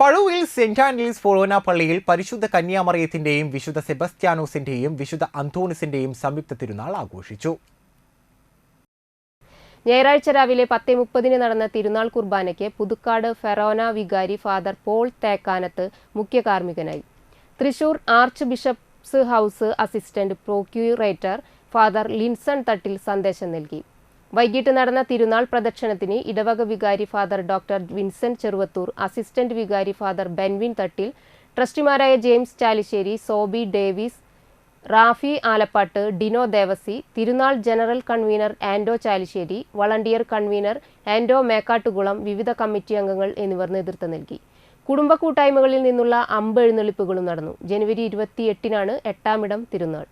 Pazhuvil saint Antony's ഫൊറോന പള്ളിയിൽ പരിശുദ്ധ കന്യാമറിയത്തിന്റെയും വിശുദ്ധ സെബസ്ത്യാനോസിന്റെയും വിശുദ്ധ അന്തോണിസിന്റെയും സംയുക്ത തിരുനാൾ ആഘോഷിച്ചു. ഞായറാഴ്ച രാവിലെ 10:30 നടന്ന തിരുനാൾ കുർബാനയ്ക്ക് പുതുക്കാട് ഫെറോന വികാരി ഫാദർ പോൾ തേക്കാനത്ത് മുഖ്യ കാർമ്മികനായി. Thrissur archbishop's house assistant procurator father Linson Thattil സന്ദേശം നൽകി. വൈകിട്ട് നടന്ന തിരുനാൾ പ്രദക്ഷിണത്തിന് ഇടവക വികാരി father doctor Vincent Cheruvathur, assistant വികാരി ഫാദർ ബെൻവിൻ തട്ടിൽ, ട്രസ്റ്റിമാരായ ജെയിംസ് ചാലിശ്ശേരി, സോബി ഡേവിസ്, റാഫി ആലപ്പാട്ട്, ഡിനോ ദേവസി, തിരുനാൾ general convener Ando Chalissery, volunteer convener Ando Mekkattukulam, വിവിധ കമ്മിറ്റി അംഗങ്ങൾ എന്നിവർ നേതൃത്വം നൽകി. കുടുംബ കൂട്ടായ്മകളിൽ നിന്നുള്ള അമ്പെഴുന്നള്ളിപ്പുകളും നടന്നു. ജനുവരി 28-നാണ് 8-ാം ഇടം തിരുനാൾ.